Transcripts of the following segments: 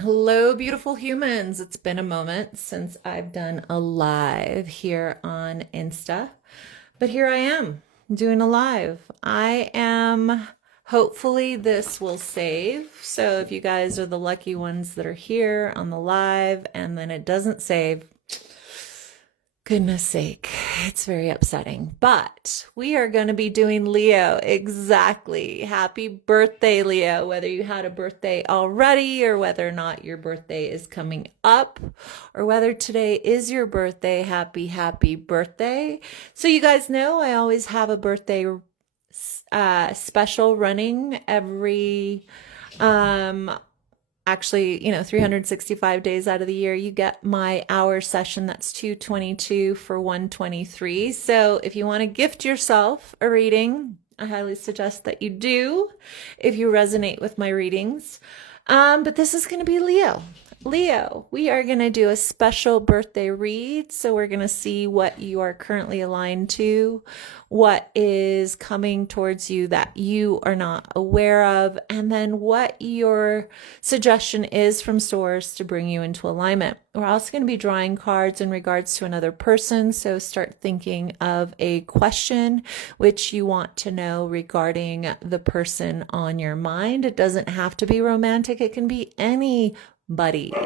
Hello, beautiful humans. It's been a moment since I've done a live here on Insta, but here I am doing a live. Hopefully, this will save. So, if you guys are the lucky ones that are here on the live and then it doesn't save, goodness sake, it's very upsetting. But we are going to be doing Leo. Exactly. Happy birthday, Leo. Whether you had a birthday already or whether or not your birthday is coming up or whether today is your birthday, happy birthday. So, you guys know I always have a birthday special running every um 365 days out of the year. You get my hour session. That's 222 for 123. So if you want to gift yourself a reading, I highly suggest that you do if you resonate with my readings. But this is going to be Leo. Leo, we are going to do a special birthday read. So we're going to see what you are currently aligned to, what is coming towards you that you are not aware of, and then what your suggestion is from source to bring you into alignment. We're also going to be drawing cards in regards to another person. So start thinking of a question which you want to know regarding the person on your mind. It doesn't have to be romantic. It can be anybody.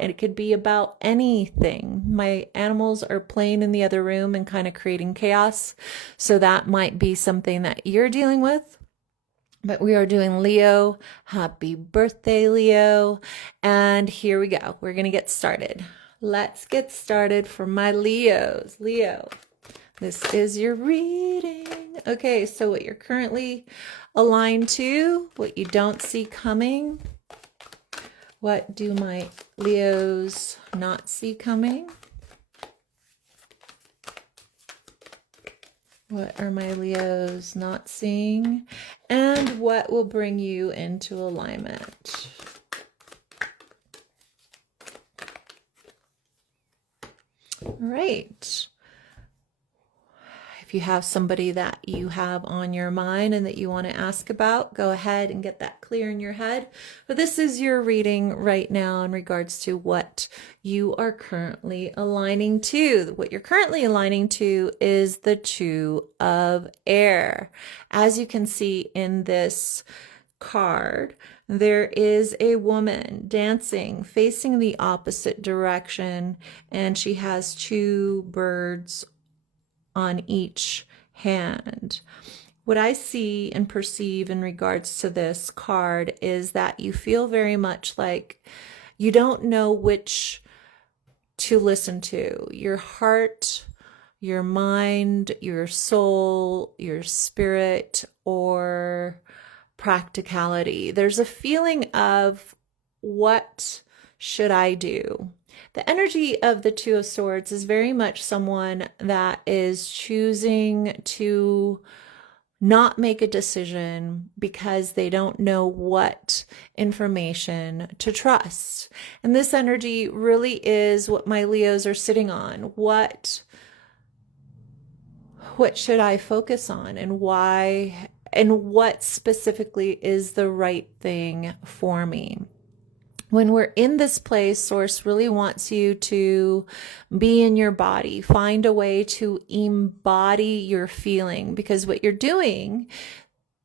It could be about anything. My animals are playing in the other room and kind of creating chaos. So that might be something that you're dealing with. But we are doing Leo. Happy birthday, Leo. And here we go. We're going to get started. Let's get started for my Leos. Leo, this is your reading. Okay, so what you're currently aligned to, what you don't see coming. What do my Leos not see coming? What are my Leos not seeing? And what will bring you into alignment? All right. If you have somebody that you have on your mind and that you want to ask about, go ahead and get that clear in your head. But this is your reading right now in regards to what you are currently aligning to. What you're currently aligning to is the Two of Air. As you can see in this card, there is a woman dancing facing the opposite direction, and she has two birds on each hand. What I see and perceive in regards to this card is that you feel very much like you don't know which to listen to. Your heart, your mind, your soul, your spirit, or practicality. There's a feeling of what should I do? The energy of the Two of Swords is very much someone that is choosing to not make a decision because they don't know what information to trust. And this energy really is what my Leos are sitting on. What should I focus on, and why, and what specifically is the right thing for me? When we're in this place, Source really wants you to be in your body, find a way to embody your feeling, because what you're doing,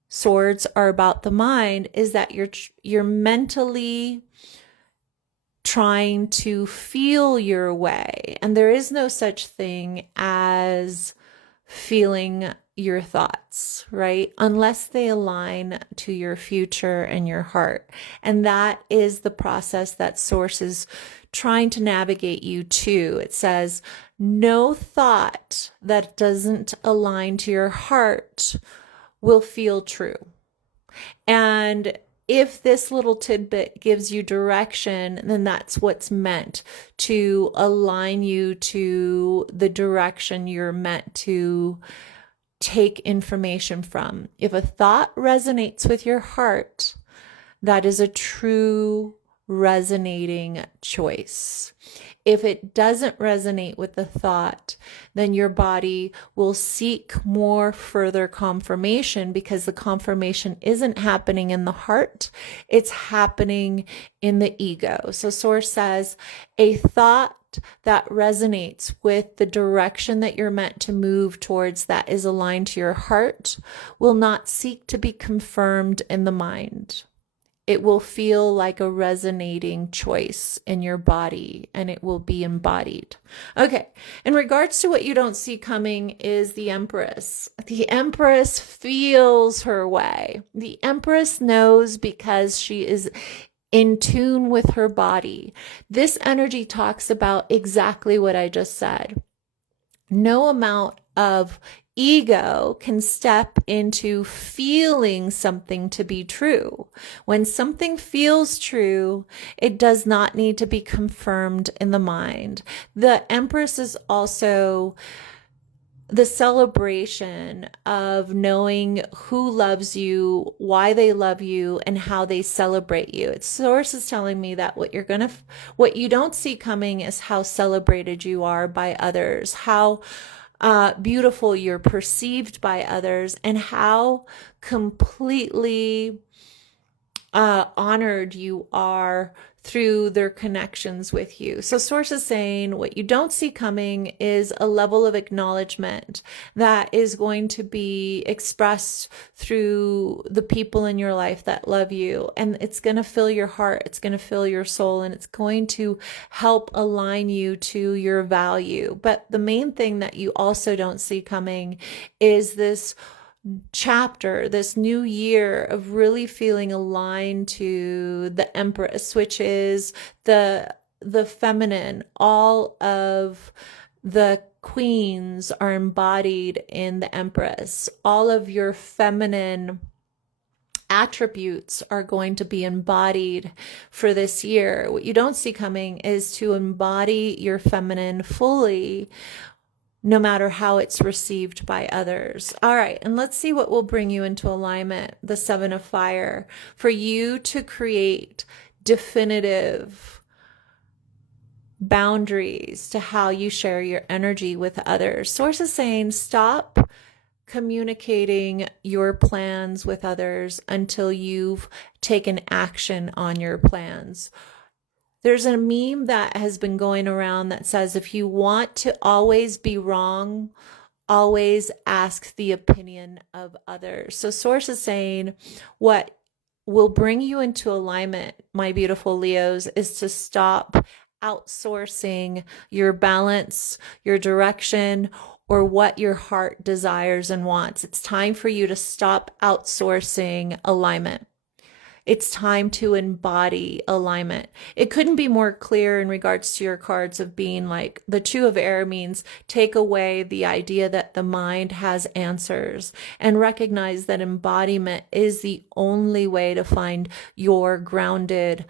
swords are about the mind, is that you're mentally trying to feel your way. And there is no such thing as feeling your thoughts, right? Unless they align to your future and your heart. And that is the process that Source is trying to navigate you to. It says, no thought that doesn't align to your heart will feel true. And if this little tidbit gives you direction, then that's what's meant to align you to the direction you're meant to take information from. If a thought resonates with your heart, that is a true resonating choice. If it doesn't resonate with the thought, then your body will seek more further confirmation, because the confirmation isn't happening in the heart, it's happening in the ego. So Source says a thought that resonates with the direction that you're meant to move towards, that is aligned to your heart, will not seek to be confirmed in the mind. It will feel like a resonating choice in your body, and it will be embodied. Okay, in regards to what you don't see coming is the Empress. The Empress feels her way. The Empress knows, because she is in tune with her body. This energy talks about exactly what I just said. No amount of ego can step into feeling something to be true. When something feels true, it does not need to be confirmed in the mind. The Empress is also the celebration of knowing who loves you, why they love you, and how they celebrate you. Its Source is telling me that what you don't see coming is how celebrated you are by others, how beautiful you're perceived by others, and how completely honored you are through their connections with you. So Source is saying what you don't see coming is a level of acknowledgement that is going to be expressed through the people in your life that love you. And it's going to fill your heart, it's going to fill your soul, and it's going to help align you to your value. But the main thing that you also don't see coming is this chapter, this new year of really feeling aligned to the Empress, which is the feminine. All of the queens are embodied in the Empress. All of your feminine attributes are going to be embodied for this year. What you don't see coming is to embody your feminine fully, no matter how it's received by others. All right, and let's see what will bring you into alignment. The Seven of Fire, for you to create definitive boundaries to how you share your energy with others. Source is saying stop communicating your plans with others until you've taken action on your plans. There's a meme that has been going around that says, if you want to always be wrong, always ask the opinion of others. So Source is saying what will bring you into alignment, my beautiful Leos, is to stop outsourcing your balance, your direction, or what your heart desires and wants. It's time for you to stop outsourcing alignment. It's time to embody alignment. It couldn't be more clear in regards to your cards of being like the Two of Air means take away the idea that the mind has answers and recognize that embodiment is the only way to find your grounded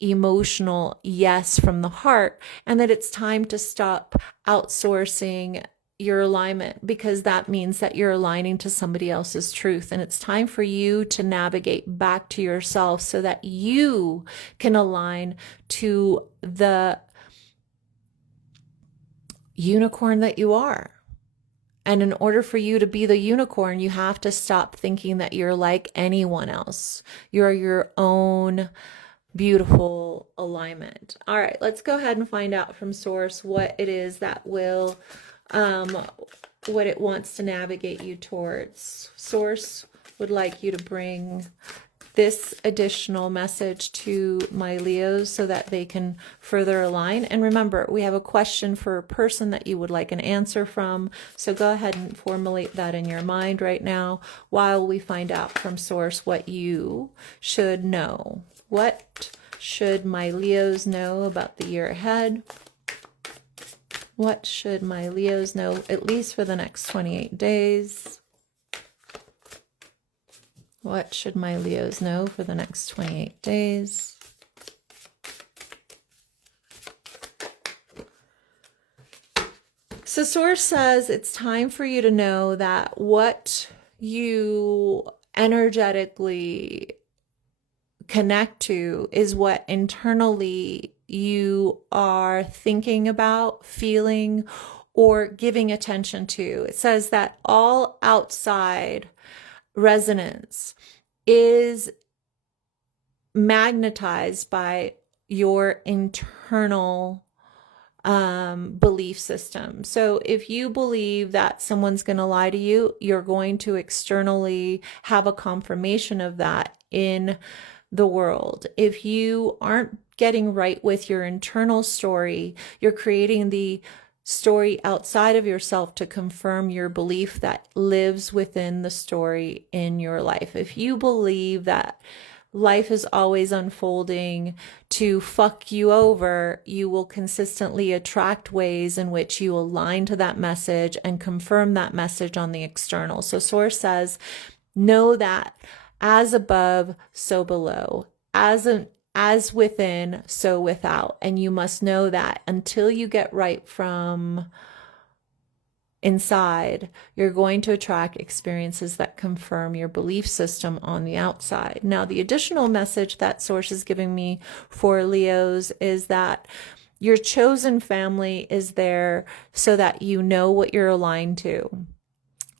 emotional yes from the heart, and that it's time to stop outsourcing your alignment, because that means that you're aligning to somebody else's truth. And it's time for you to navigate back to yourself so that you can align to the unicorn that you are. And in order for you to be the unicorn, you have to stop thinking that you're like anyone else. You're your own beautiful alignment. All right, let's go ahead and find out from Source what it is that will what it wants to navigate you towards. Source would like you to bring this additional message to my Leos so that they can further align. And remember, we have a question for a person that you would like an answer from. So go ahead and formulate that in your mind right now while we find out from Source what you should know. What should my Leos know about the year ahead? What should my Leos know, at least for the next 28 days? What should my Leos know for the next 28 days? So Source says it's time for you to know that what you energetically connect to is what internally you are thinking about, feeling, or giving attention to. It says that all outside resonance is magnetized by your internal belief system. So if you believe that someone's going to lie to you, you're going to externally have a confirmation of that in the world. If you aren't getting right with your internal story, you're creating the story outside of yourself to confirm your belief that lives within the story in your life. If you believe that life is always unfolding to fuck you over, you will consistently attract ways in which you align to that message and confirm that message on the external. So Source says, know that as above, so below, as within, so without. And you must know that until you get right from inside, you're going to attract experiences that confirm your belief system on the outside. Now, the additional message that Source is giving me for Leos is that your chosen family is there so that you know what you're aligned to.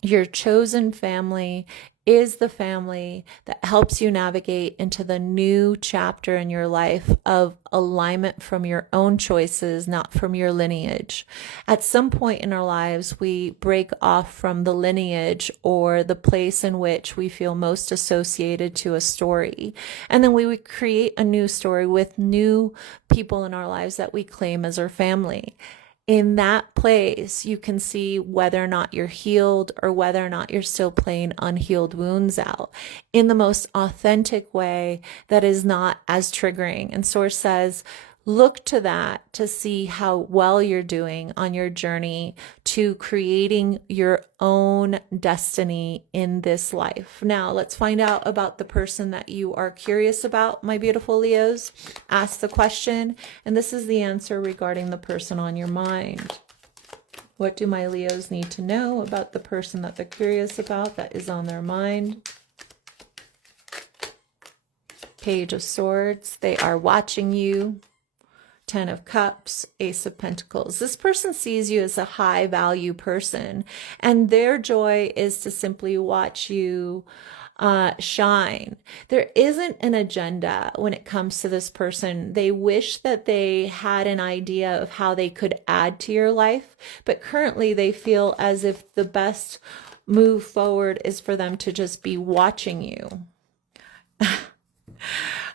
Your chosen family is the family that helps you navigate into the new chapter in your life of alignment from your own choices, not from your lineage. At some point in our lives, we break off from the lineage or the place in which we feel most associated to a story. And then we would create a new story with new people in our lives that we claim as our family. In that place, you can see whether or not you're healed or whether or not you're still playing unhealed wounds out in the most authentic way that is not as triggering. And Source says, look to that to see how well you're doing on your journey to creating your own destiny in this life. Now, let's find out about the person that you are curious about, my beautiful Leos. Ask the question, and this is the answer regarding the person on your mind. What do my Leos need to know about the person that they're curious about, that is on their mind? Page of Swords. They are watching you. 10 of Cups, Ace of Pentacles. This person sees you as a high value person, and their joy is to simply watch you shine. There isn't an agenda when it comes to this person. They wish that they had an idea of how they could add to your life, but currently they feel as if the best move forward is for them to just be watching you.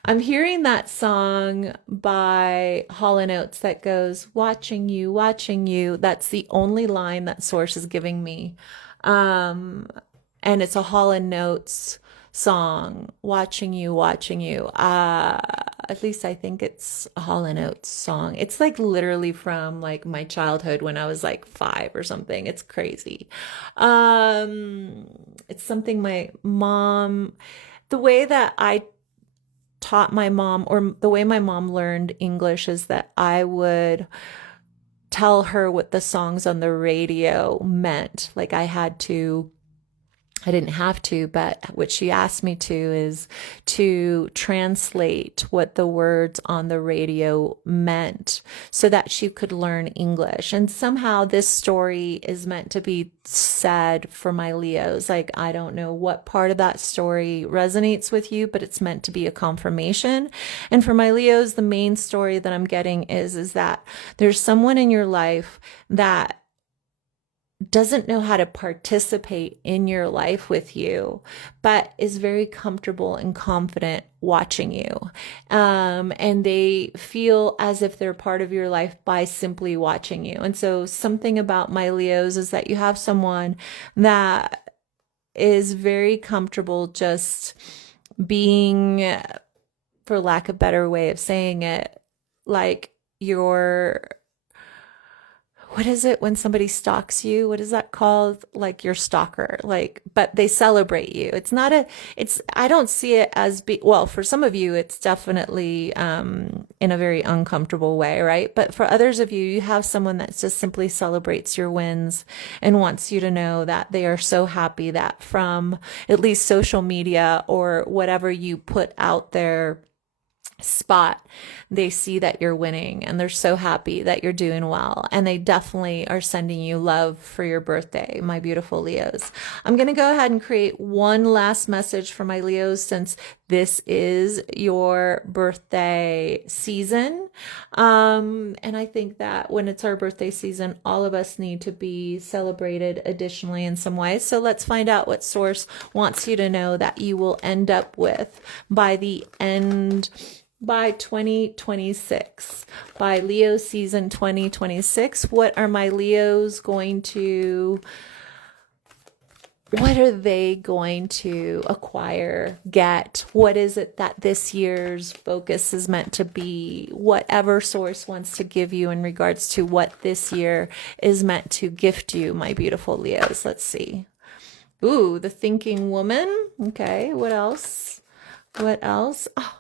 I'm hearing that song by Hall & Oates that goes, watching you, watching you. That's the only line that Source is giving me. And it's a Hall & Oates song, watching you, watching you. At least I think it's a Hall & Oates song. It's like literally from like my childhood when I was like 5 or something. It's crazy. It's something my mom, the way that I taught my mom, or the way my mom learned English, is that I would tell her what the songs on the radio meant. Like I didn't have to, but what she asked me to is to translate what the words on the radio meant so that she could learn English. And somehow this story is meant to be said for my Leos. Like, I don't know what part of that story resonates with you, but it's meant to be a confirmation. And for my Leos, the main story that I'm getting is that there's someone in your life that doesn't know how to participate in your life with you, but is very comfortable and confident watching you. And they feel as if they're part of your life by simply watching you. And so something about my Leos is that you have someone that is very comfortable just being, for lack of a better way of saying it, like your what is it when somebody stalks you? What is that called? Like your stalker, like, but they celebrate you. It's not a, it's, I don't see it as well, for some of you, it's definitely, in a very uncomfortable way, right? But for others of you, you have someone that just simply celebrates your wins and wants you to know that they are so happy that from at least social media or whatever you put out there spot, they see that you're winning and they're so happy that you're doing well. And they definitely are sending you love for your birthday, my beautiful Leos. I'm going to go ahead and create one last message for my Leos since this is your birthday season. And I think that when it's our birthday season, all of us need to be celebrated additionally in some way. So let's find out what source wants you to know that you will end up with by 2026, by Leo season 2026. What are my Leos going to, what are they going to acquire, get? What is it that this year's focus is meant to be? Whatever source wants to give you in regards to what this year is meant to gift you, my beautiful Leos. Let's see. Ooh, the thinking woman. Okay, what else? What else? Oh,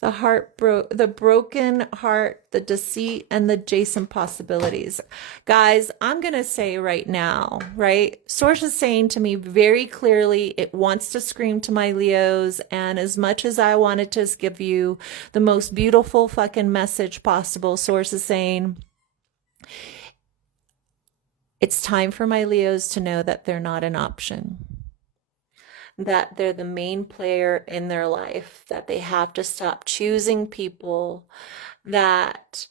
the broken heart, the deceit, and the adjacent possibilities. Guys, I'm going to say right now, right? Source is saying to me very clearly, it wants to scream to my Leos. And as much as I wanted to give you the most beautiful fucking message possible, Source is saying, it's time for my Leos to know that they're not an option, that they're the main player in their life, that they have to stop choosing people that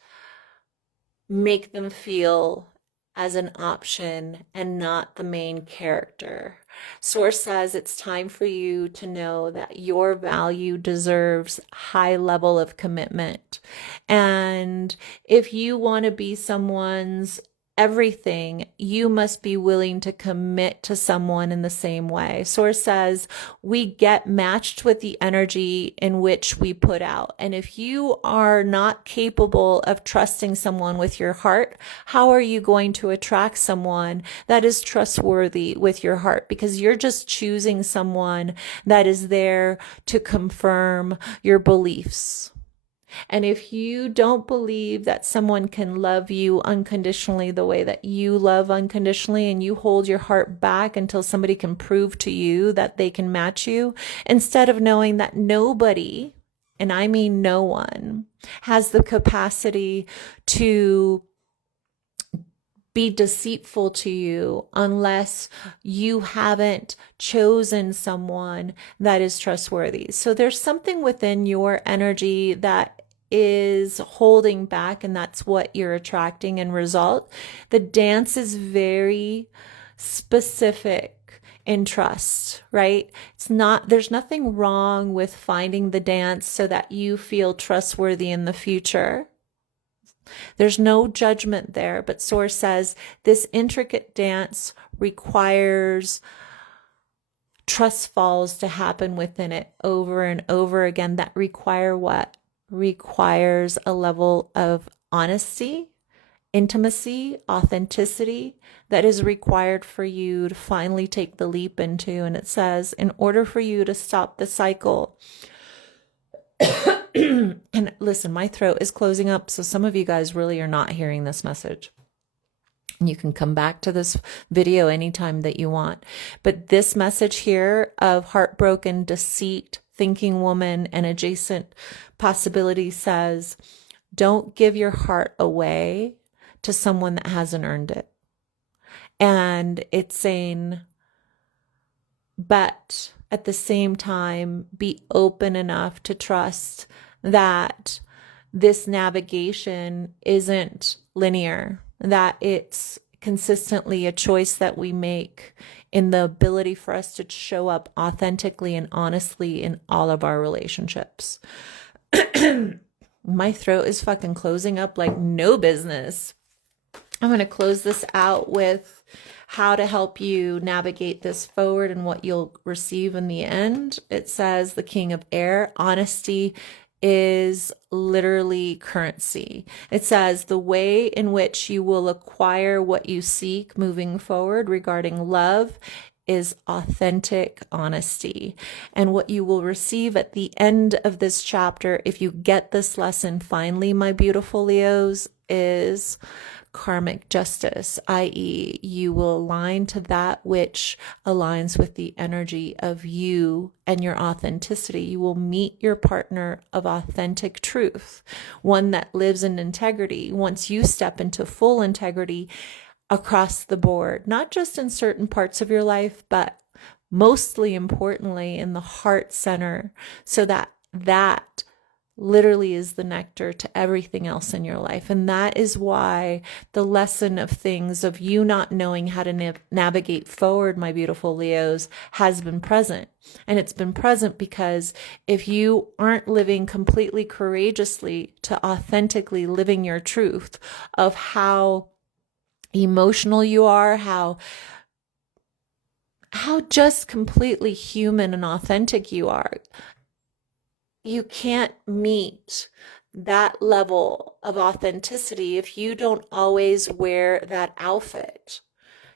make them feel as an option and not the main character. Source says it's time for you to know that your value deserves high level of commitment. And if you want to be someone's everything, you must be willing to commit to someone in the same way. Source says we get matched with the energy in which we put out. And if you are not capable of trusting someone with your heart, how are you going to attract someone that is trustworthy with your heart? Because you're just choosing someone that is there to confirm your beliefs. And if you don't believe that someone can love you unconditionally the way that you love unconditionally, and you hold your heart back until somebody can prove to you that they can match you, instead of knowing that nobody, and I mean no one, has the capacity to be deceitful to you unless you haven't chosen someone that is trustworthy. So there's something within your energy that is holding back, and that's what you're attracting in result. The dance is very specific in trust, right? It's not, there's nothing wrong with finding the dance so that you feel trustworthy in the future. There's no judgment there, but Source says this intricate dance requires trust falls to happen within it over and over again that require what? Requires a level of honesty, intimacy, authenticity that is required for you to finally take the leap into. And it says, in order for you to stop the cycle, and listen, my throat is closing up, so some of you guys really are not hearing this message. And you can come back to this video anytime that you want. But this message here of heartbroken, deceit, thinking woman, and adjacent possibility says, don't give your heart away to someone that hasn't earned it. And it's saying, but at the same time, be open enough to trust that this navigation isn't linear, that it's consistently a choice that we make in the ability for us to show up authentically and honestly in all of our relationships. My throat is fucking closing up like no business. I'm going to close this out with how to help you navigate this forward and what you'll receive in the end. It says the King of Air, honesty is literally currency. It says the way in which you will acquire what you seek moving forward regarding love is authentic honesty. And what you will receive at the end of this chapter, if you get this lesson finally, my beautiful Leos, is karmic justice, i.e., you will align to that which aligns with the energy of you and your authenticity. You will meet your partner of authentic truth, one that lives in integrity. Once you step into full integrity across the board, not just in certain parts of your life, but mostly importantly in the heart center, so that literally is the nectar to everything else in your life. And that is why the lesson of things of you not knowing how to navigate forward, my beautiful Leos, has been present. And it's been present because if you aren't living completely courageously to authentically living your truth of how emotional you are, how just completely human and authentic you are, you can't meet that level of authenticity if you don't always wear that outfit.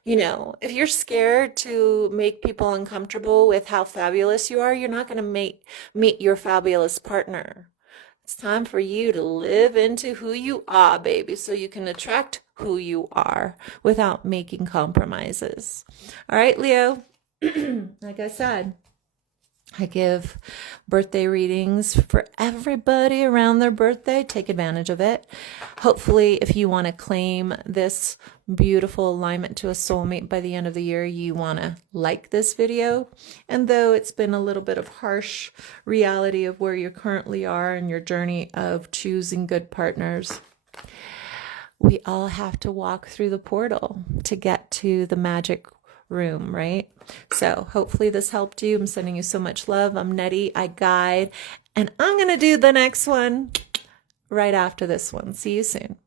You know, if you're scared to make people uncomfortable with how fabulous you are, you're not going to meet your fabulous partner. It's time for you to live into who you are, baby, so you can attract who you are without making compromises. All right, Leo, like I said, I give birthday readings for everybody around their birthday. Take advantage of it. Hopefully, if you want to claim this beautiful alignment to a soulmate by the end of the year, you want to like this video. And though it's been a little bit of harsh reality of where you currently are in your journey of choosing good partners, we all have to walk through the portal to get to the magic room, right? So hopefully this helped you. I'm sending you so much love. I'm Nery, I guide, and I'm going to do the next one right after this one. See you soon.